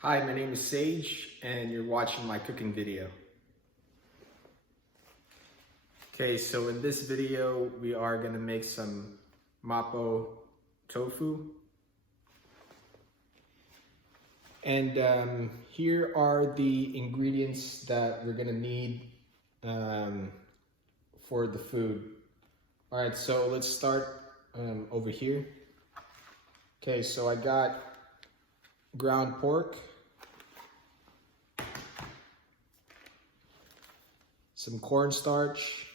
Hi, my name is Sage and you're watching my cooking video. Okay, so in this video we are going to make some Mapo tofu. And here are the ingredients that we're going to need for the food. Alright, so let's start over here. Okay, so I got ground pork, some cornstarch,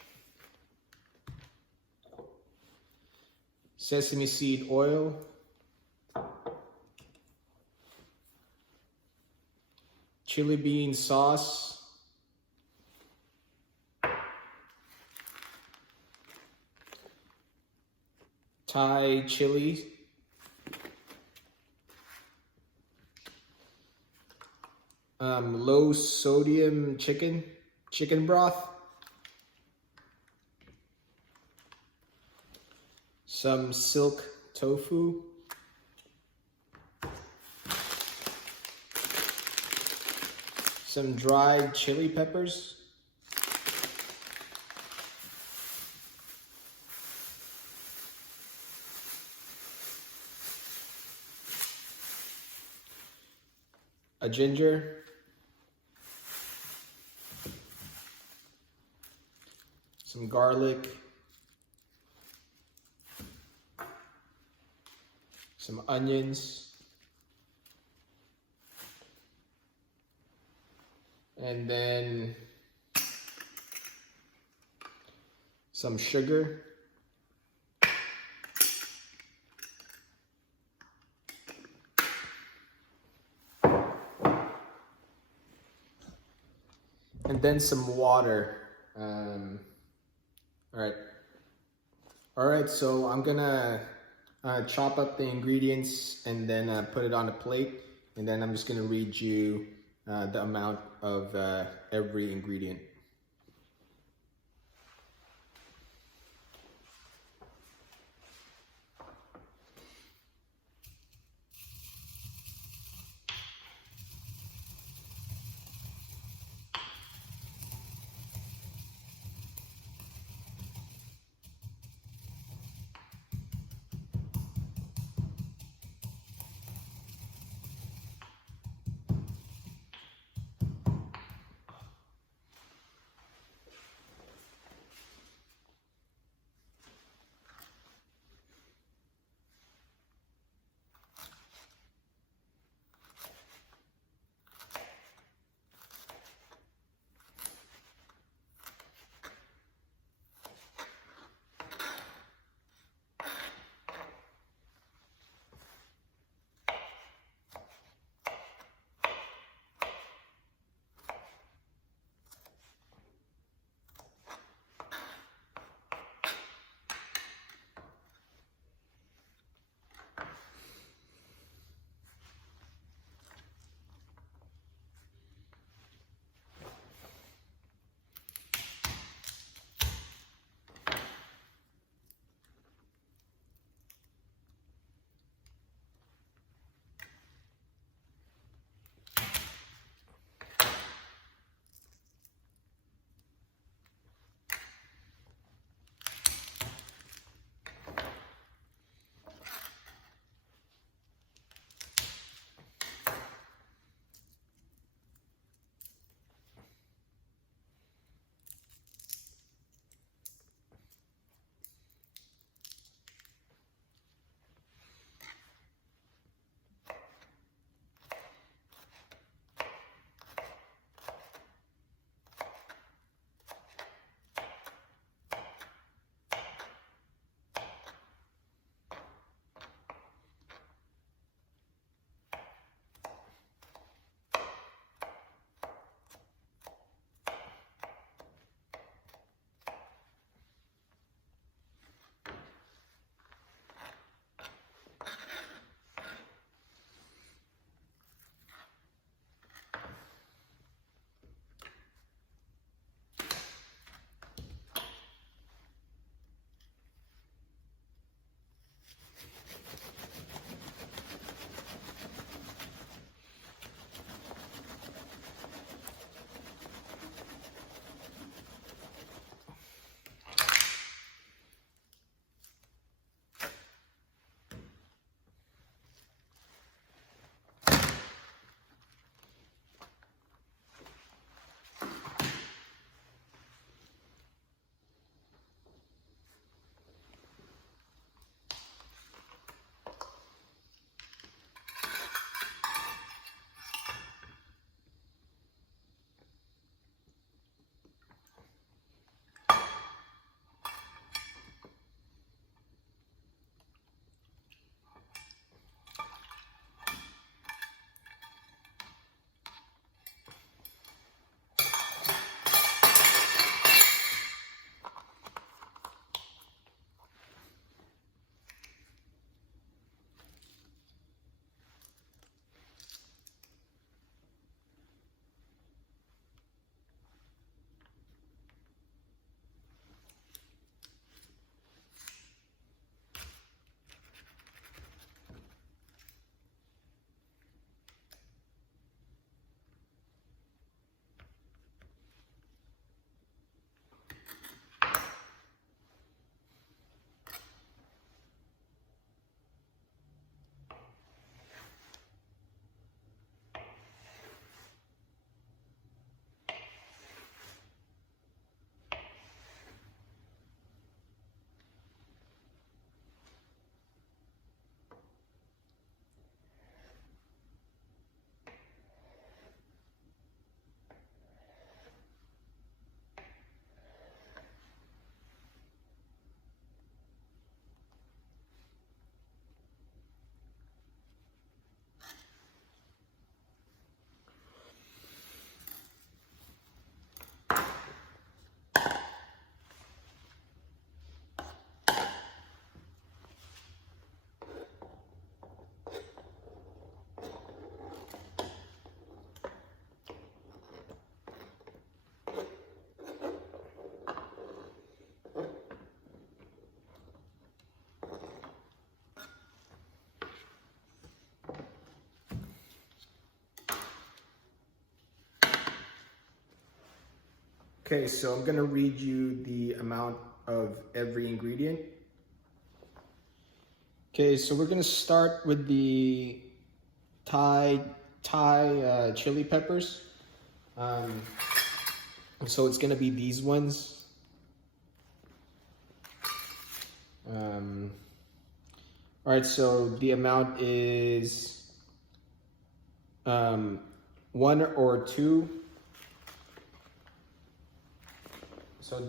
sesame seed oil, chili bean sauce, Thai chili, low sodium chicken broth, some silk tofu, some dried chili peppers, a ginger, some garlic, some onions, and then some sugar, and then some water. All right, so I'm gonna chop up the ingredients and then put it on a plate, and then I'm just gonna read you the amount of every ingredient. Okay, so I'm gonna read you the amount of every ingredient. Okay, so we're gonna start with the Thai chili peppers. So it's gonna be these ones. All right, so the amount is 1 or 2. So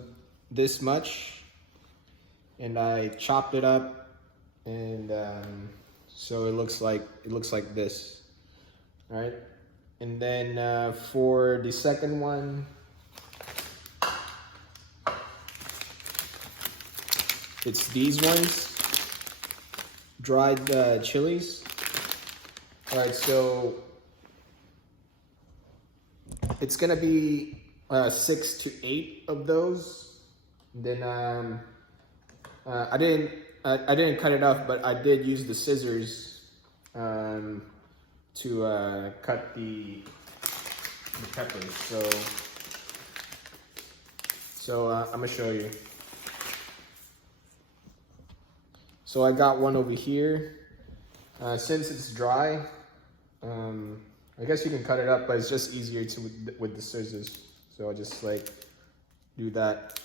this much, and I chopped it up, and so it looks like this. All right, and then for the second one, it's these ones, dried chilies. All right, so it's gonna be 6 to 8 of those. And then I didn't cut it off, but I did use the scissors to cut the peppers. So I'm gonna show you. So I got one over here. Since it's dry, I guess you can cut it up, but it's just easier to with the scissors. So I'll just like do that.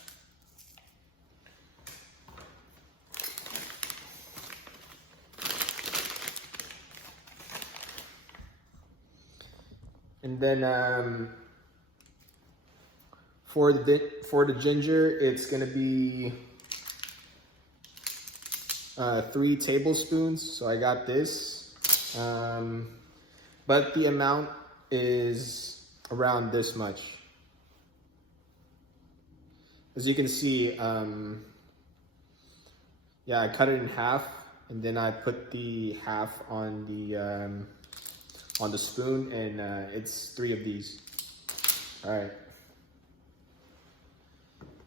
And then for the ginger, it's gonna be 3 tablespoons. So I got this, but the amount is around this much. As you can see, yeah, I cut it in half, and then I put the half on the spoon, and it's 3 of these. All right.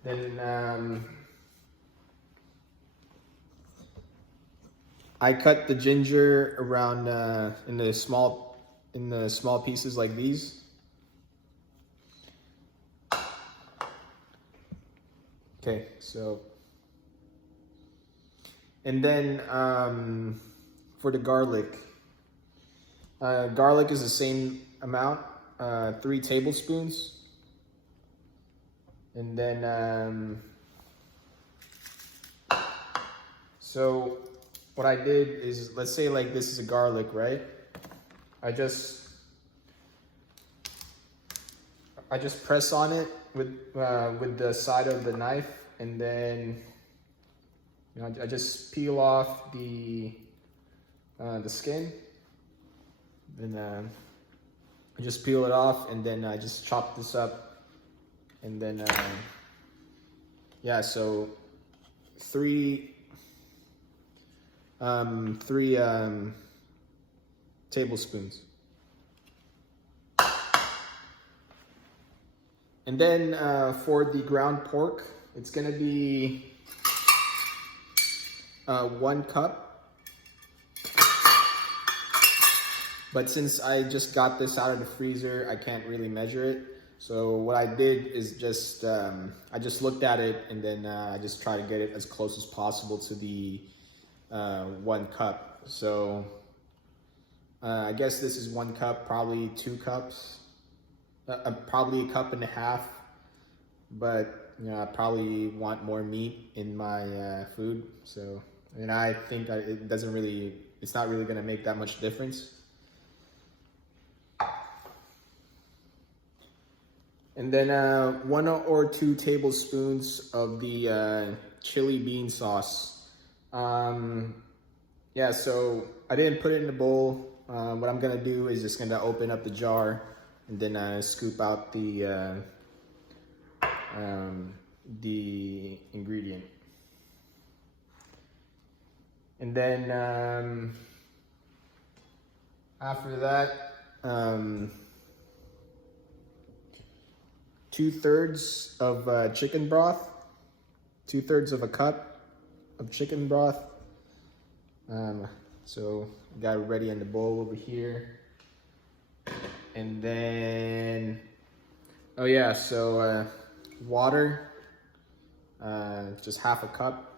Then I cut the ginger around in the small pieces like these. Okay, so, and then for the garlic, garlic is the same amount, 3 tablespoons. And then, so what I did is, let's say like this is a garlic, right? I just press on it with the side of the knife, and then I just peel off the skin. Then I just peel it off, and then I just chop this up, and then yeah, so 3 tablespoons. And then for the ground pork, it's gonna be 1 cup. But since I just got this out of the freezer, I can't really measure it. So what I did is just, I just looked at it, and then I just try to get it as close as possible to the 1 cup. So I guess this is 1 cup, probably 2 cups. Probably 1.5 cups, but you know, I probably want more meat in my food. So, and I think it's not really gonna make that much difference. And then 1 or 2 tablespoons of the chili bean sauce. Yeah, so I didn't put it in the bowl. What I'm gonna do is just gonna open up the jar, and then scoop out the ingredient. And then after that, 2/3 of chicken broth, 2/3 of a cup of chicken broth. So I got it ready in the bowl over here. And then, oh yeah, so water, just half a cup.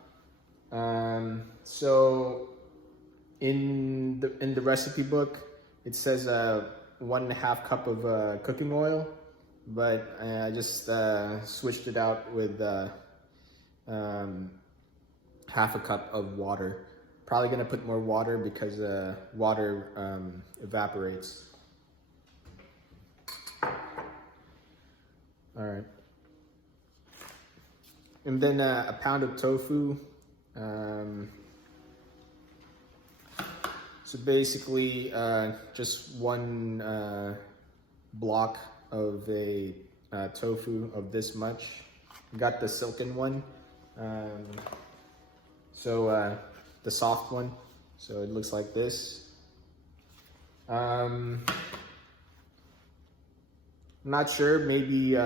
So in the recipe book, it says 1.5 cup of cooking oil, but I just switched it out with half a cup of water. Probably gonna put more water because water evaporates. All right. And then a pound of tofu. So basically just one block of a tofu of this much. Got the silken one. The soft one. So it looks like this. I'm not sure, maybe you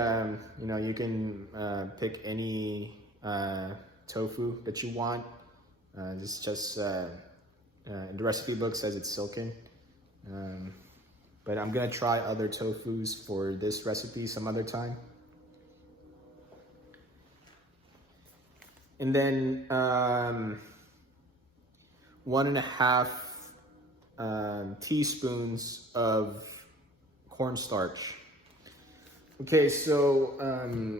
can pick any tofu that you want. This just the recipe book says it's silken, but I'm gonna try other tofus for this recipe some other time. And then 1.5 teaspoons of cornstarch. Okay, so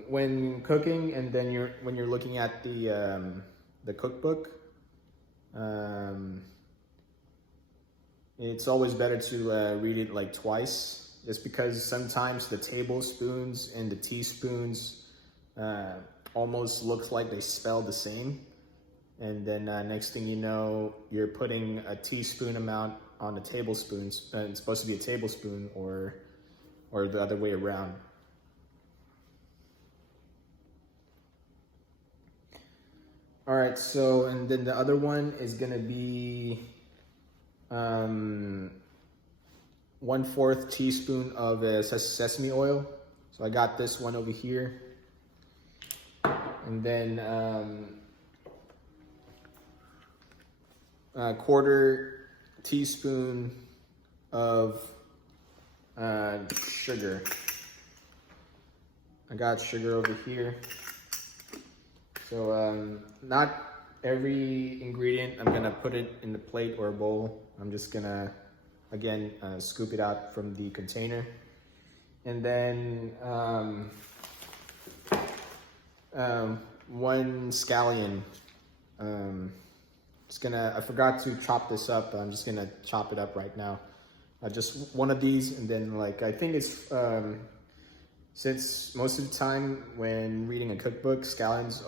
when cooking, and then when you're looking at the cookbook, it's always better to read it like twice, just because sometimes the tablespoons and the teaspoons almost look like they spell the same, and then next thing you know, you're putting a teaspoon amount on a tablespoon. It's supposed to be a tablespoon, or the other way around. All right, so, and then the other one is gonna be 1/4 teaspoon of sesame oil. So I got this one over here. And then a 1/4 teaspoon of sugar. I got sugar over here. So not every ingredient I'm gonna put it in the plate or a bowl. I'm just gonna, again, scoop it out from the container. And then 1 scallion. I forgot to chop this up. I'm just gonna chop it up right now. Just one of these, and then I think it's, since most of the time when reading a cookbook, scallions,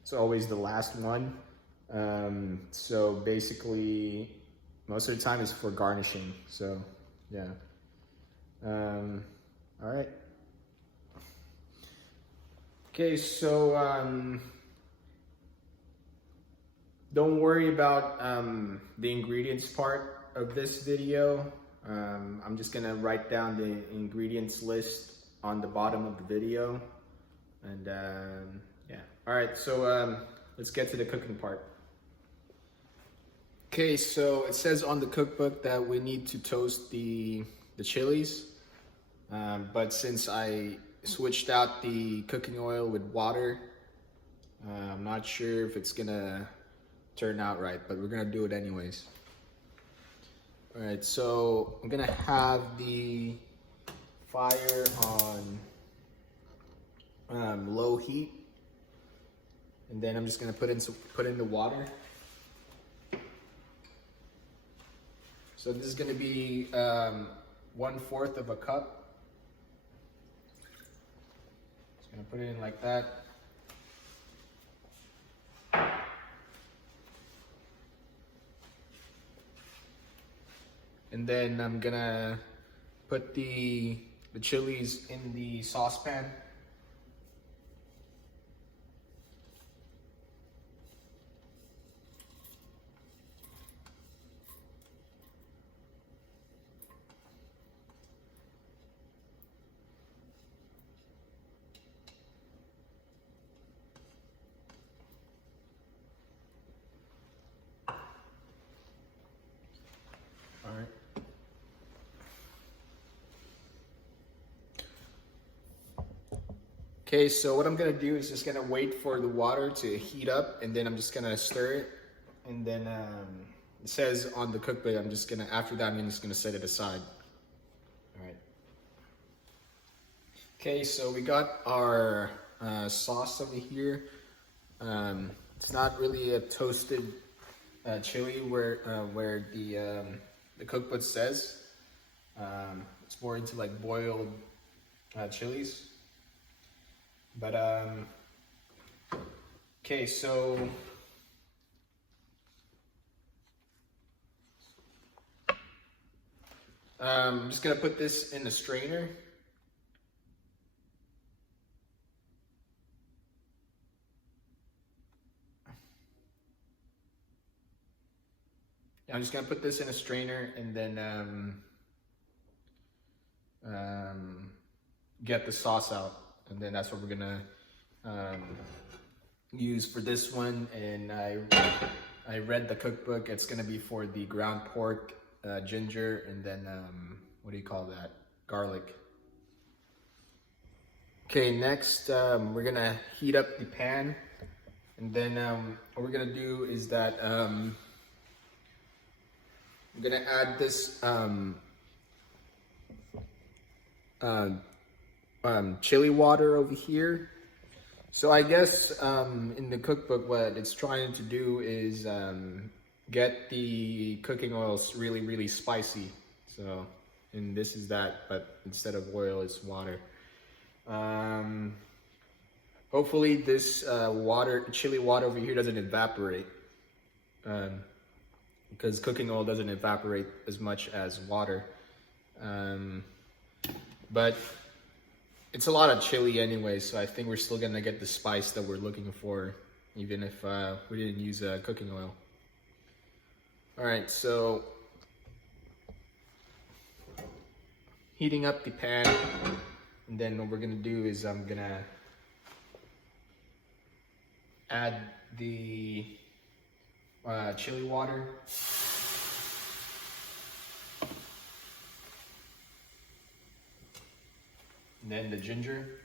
it's always the last one. So basically, most of the time it's for garnishing. So yeah. All right. Okay, so don't worry about the ingredients part of this video. I'm just gonna write down the ingredients list on the bottom of the video, and yeah. All right, so let's get to the cooking part. Okay, so it says on the cookbook that we need to toast the chilies, but since I switched out the cooking oil with water, I'm not sure if it's gonna turn out right, but we're gonna do it anyways. All right, so I'm gonna have the fire on low heat, and then I'm just gonna put in the water. So this is gonna be 1/4 of a cup. Just gonna put it in like that. And then I'm gonna put the chilies in the saucepan. All right. Okay, so what I'm gonna do is just gonna wait for the water to heat up, and then I'm just gonna stir it, and then it says on the cookbook, I'm just gonna, after that, I'm just gonna set it aside. All right. Okay, so we got our sauce over here. It's not really a toasted chili where the cookbook says. It's more into like boiled chilies. But okay, so I'm just gonna put this in the strainer. I'm just gonna put this in a strainer and then get the sauce out, and then that's what we're gonna use for this one. And I read the cookbook. It's gonna be for the ground pork, ginger, and then what do you call that? Garlic. Okay, next we're gonna heat up the pan, and then what we're gonna do is that I'm gonna add this chili water over here. So I guess in the cookbook, what it's trying to do is get the cooking oils really, really spicy. So, and this is that, but instead of oil, it's water. Hopefully this chili water over here doesn't evaporate, because cooking oil doesn't evaporate as much as water. But it's a lot of chili anyway, so I think we're still gonna get the spice that we're looking for, even if we didn't use cooking oil. All right, so heating up the pan, and then what we're gonna do is I'm gonna add the chili water. And then the ginger.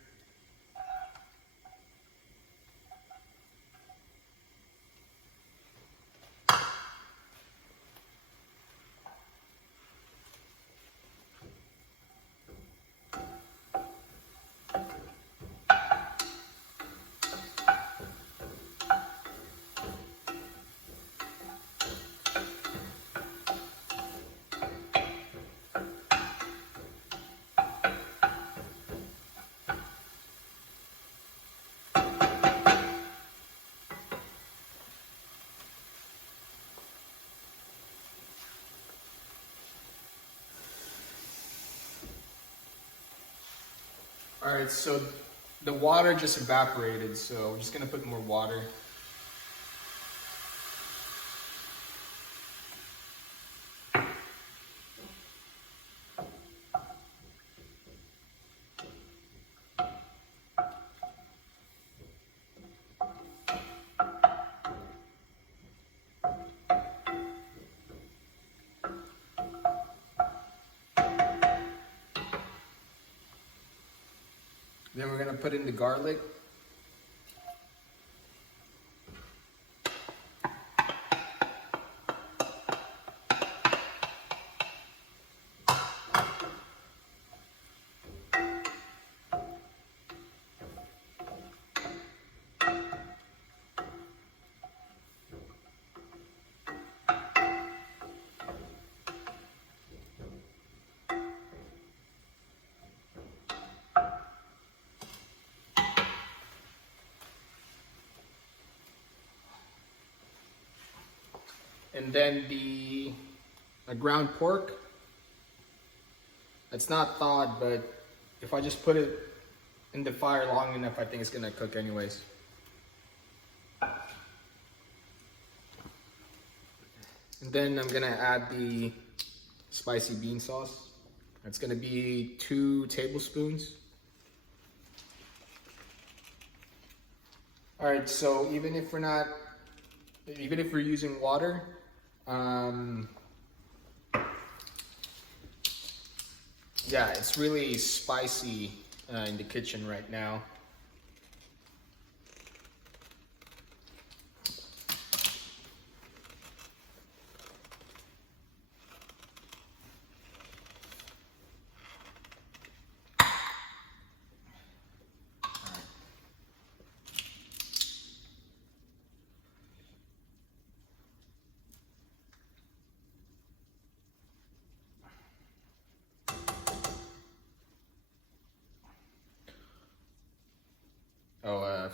All right, so the water just evaporated, so we're just gonna put more water. Then we're gonna put in the garlic. And then the ground pork. It's not thawed, but if I just put it in the fire long enough, I think it's gonna cook anyways. And then I'm gonna add the spicy bean sauce. It's gonna be 2 tablespoons. All right, so even if we're using water, yeah, it's really spicy in the kitchen right now.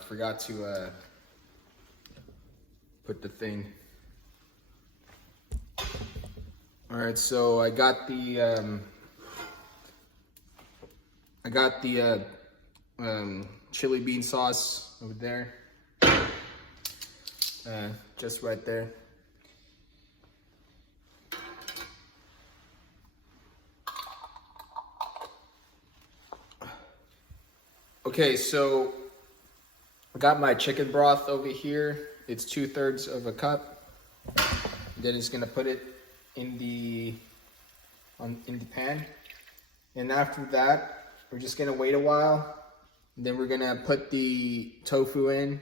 forgot to put the thing. All right, so I got the chili bean sauce over there, just right there. Okay, so I got my chicken broth over here. It's 2/3 of a cup. Then it's gonna put it in the pan, and after that, we're just gonna wait a while. And then we're gonna put the tofu in.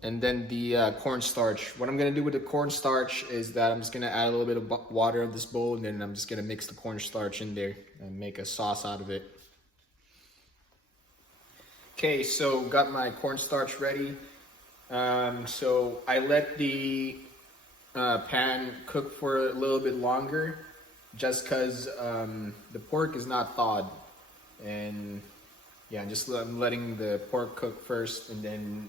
And then the cornstarch. What I'm gonna do with the cornstarch is that I'm just gonna add a little bit of water in this bowl, and then I'm just gonna mix the cornstarch in there and make a sauce out of it. Okay, so got my cornstarch ready. So I let the pan cook for a little bit longer, just because the pork is not thawed, and yeah, I'm letting the pork cook first, and then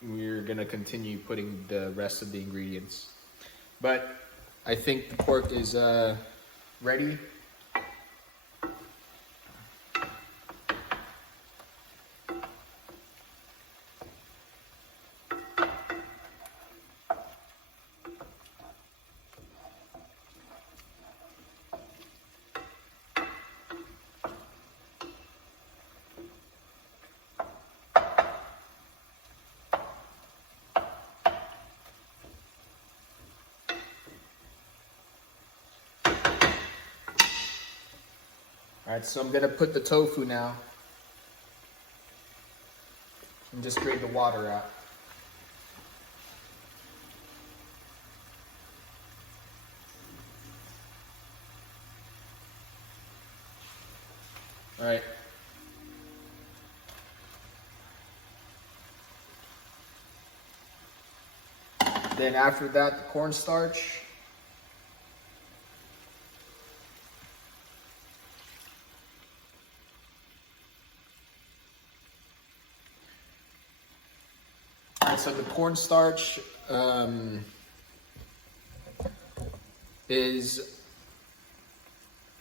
we're gonna continue putting the rest of the ingredients. But I think the pork is ready. All right, so I'm gonna put the tofu now and just drain the water out. All right. Then after that, the cornstarch. So the cornstarch is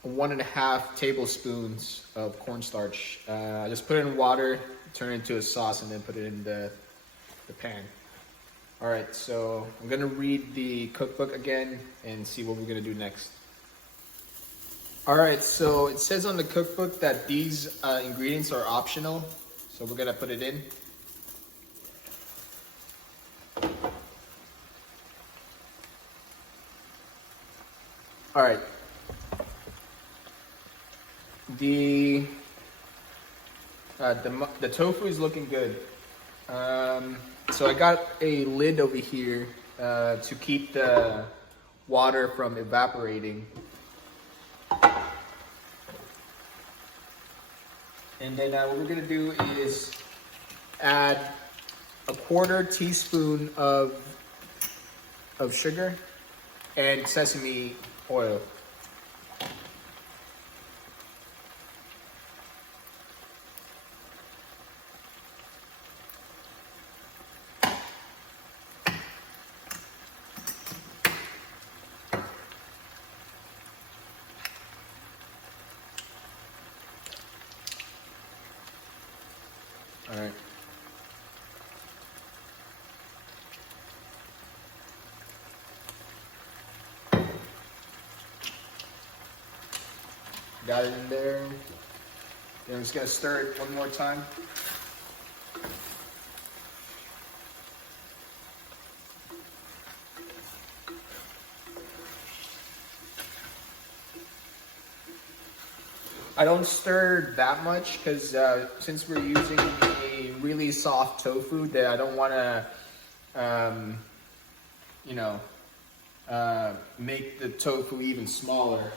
1.5 tablespoons of cornstarch. I just put it in water, turn it into a sauce, and then put it in the pan. All right, so I'm gonna read the cookbook again and see what we're gonna do next. All right, so it says on the cookbook that these ingredients are optional, so we're gonna put it in. All right. The tofu is looking good. So I got a lid over here to keep the water from evaporating. And then what we're gonna do is add 1/4 teaspoon of sugar and sesame oil. All right. Got it in there. Then I'm just gonna stir it one more time. I don't stir that much because since we're using a really soft tofu, that I don't want to, make the tofu even smaller.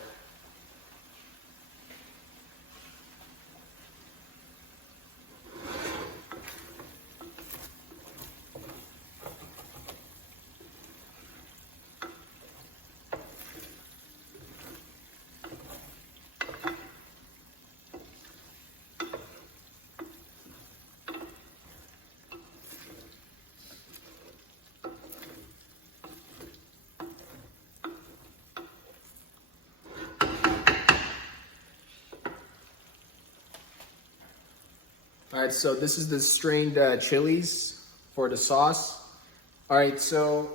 right, so this is the strained chilies for the sauce. All right, so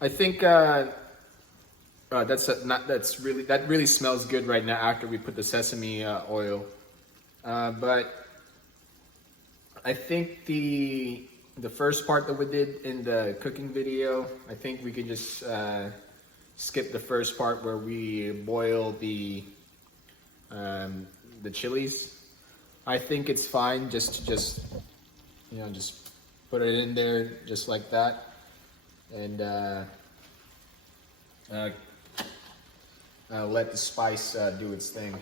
I think that really smells good right now after we put the sesame oil. But I think the first part that we did in the cooking video, I think we can just skip the first part where we boil the chilies. I think it's fine just put it in there just like that, and let the spice do its thing.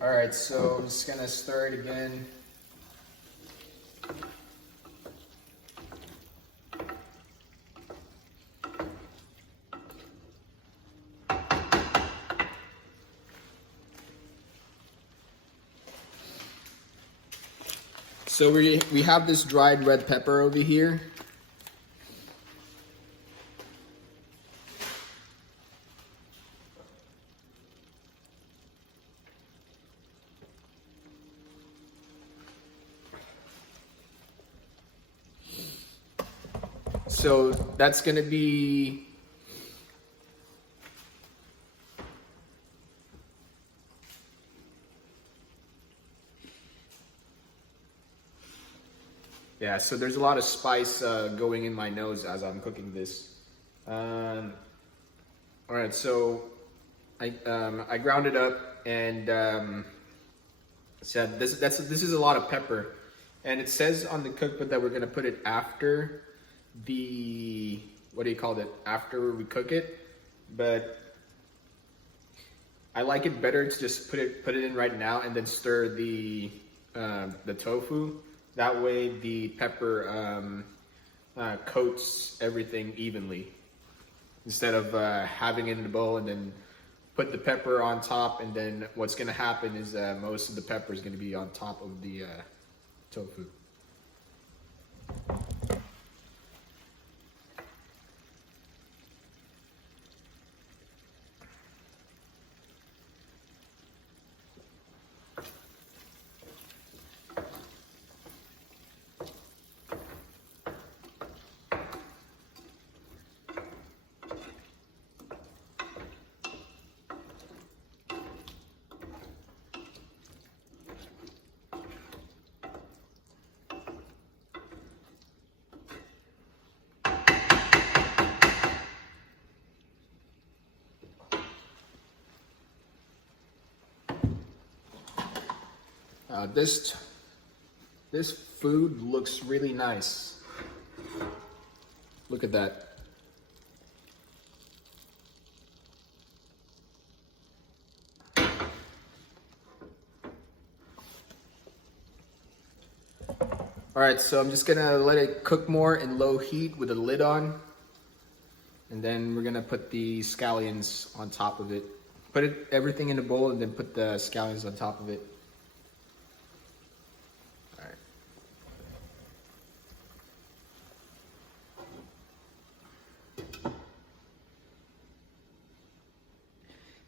All right, so I'm just gonna stir it again. So we have this dried red pepper over here. So that's gonna be yeah, so there's a lot of spice going in my nose as I'm cooking this. All right, so I ground it up, and said this is a lot of pepper, and it says on the cookbook that we're gonna put it after the after we cook it, but I like it better to just put it in right now and then stir the tofu. That way the pepper coats everything evenly, instead of having it in the bowl and then put the pepper on top, and then what's going to happen is most of the pepper is going to be on top of the tofu. This food looks really nice. Look at that. All right, so I'm just gonna let it cook more in low heat with a lid on, and then we're gonna put the scallions on top of it. Put everything in a bowl and then put the scallions on top of it.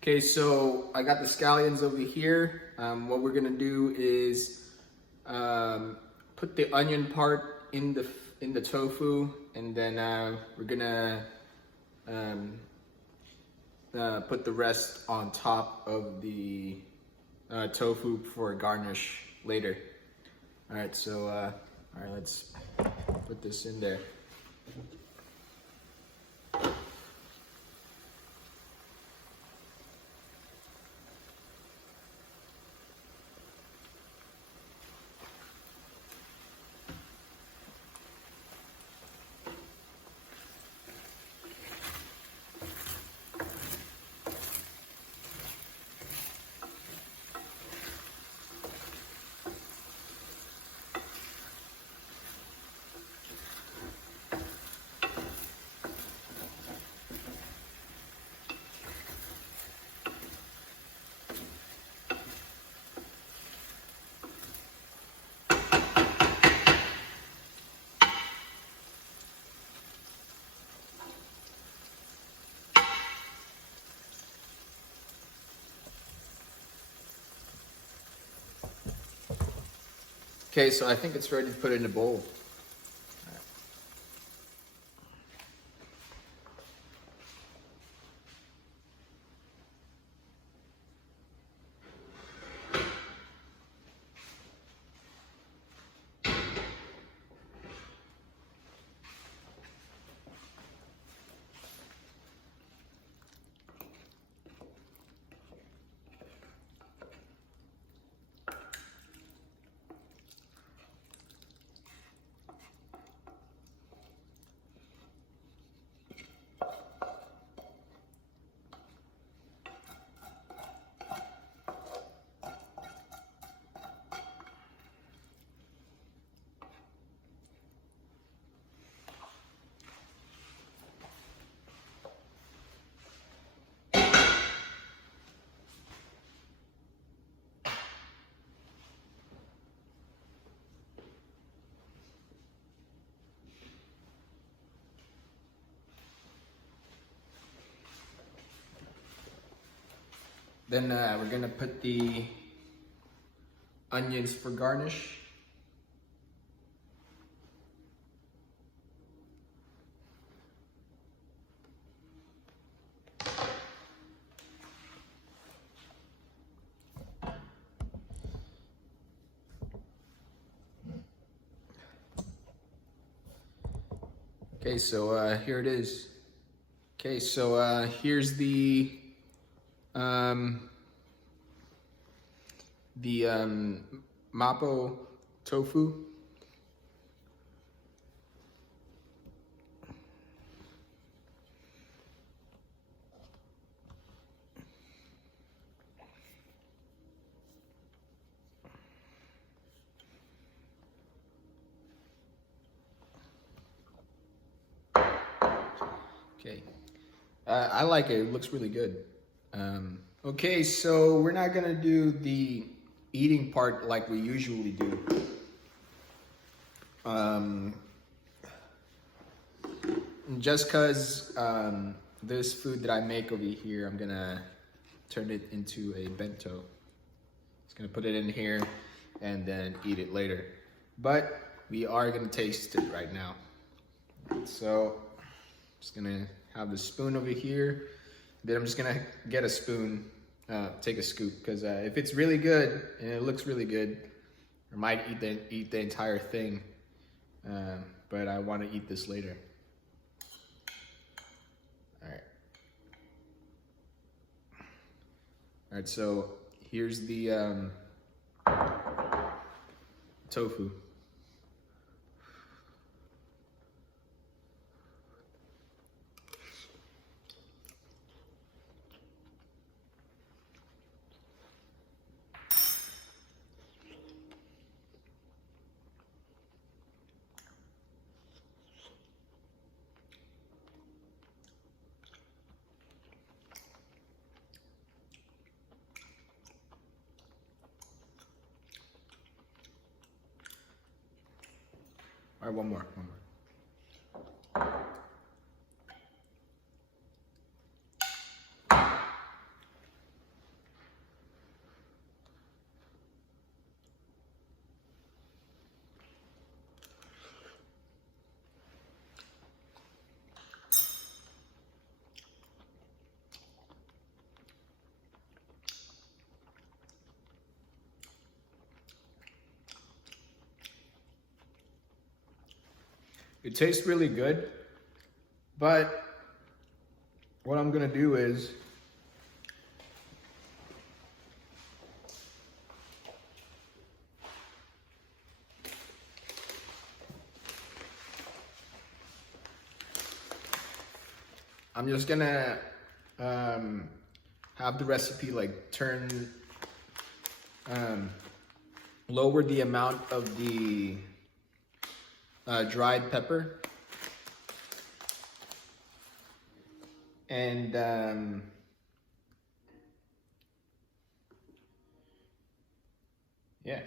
Okay, so I got the scallions over here. What we're gonna do is put the onion part in the tofu, and then we're gonna put the rest on top of the tofu for garnish later. All right, so all right, let's put this in there. Okay, so I think it's ready to put it in a bowl. Then we're gonna put the onions for garnish. Okay, so here it is. Okay, so here's the Mapo tofu. Okay, I like it. It looks really good. Okay, so we're not gonna do the eating part like we usually do. Just cause this food that I make over here, I'm gonna turn it into a bento. Just gonna put it in here and then eat it later. But we are gonna taste it right now. So just gonna have the spoon over here. Then I'm just gonna get a spoon, take a scoop, because if it's really good and it looks really good, I might eat the entire thing. But I want to eat this later. All right, so here's the tofu. All right, one more. It tastes really good, but what I'm gonna do is I'm just gonna have the recipe like lower the amount of the dried pepper, and yeah.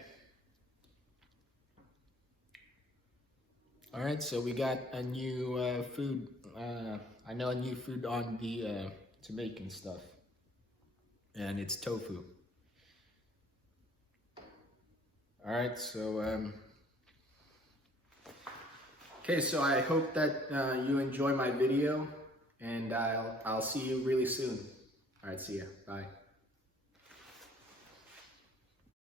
All right, so we got a new food. I know a new food on the to make and stuff, and it's tofu. All right, so okay, so I hope that you enjoy my video, and I'll see you really soon. All right, see ya. Bye.